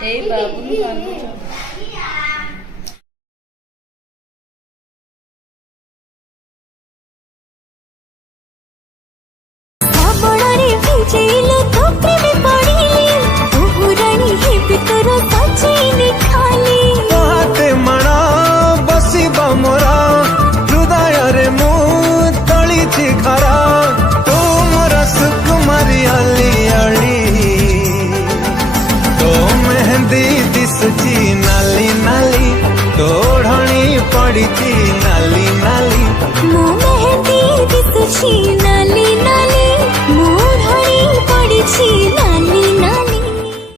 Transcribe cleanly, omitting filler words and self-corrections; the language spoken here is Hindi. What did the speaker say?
Hey babu, मोरा हृदय रे मु तली घरा तू मोर सुकुमारी अली अली तो मेहंदी दिसुची नाली नाली तोड़नी पड़ी नाली नाली मो मेहंदी दिसुची